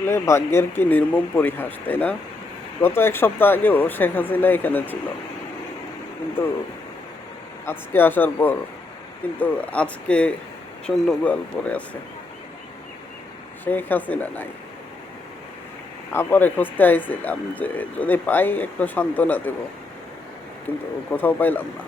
আসলে ভাগ্যের কি নির্মম পরিহাস, তাই না? গত এক সপ্তাহ আগেও শেখ হাসিনা এখানে ছিল। কিন্তু আজকে আসার পর, কিন্তু আজকে শূন্য গোয়াল পরে আছে। শেখ হাসিনা নাই। আবার খুঁজতে আইছিলাম যে যদি পাই একটু সান্ত্বনা দেব, কিন্তু কোথাও পাইলাম না।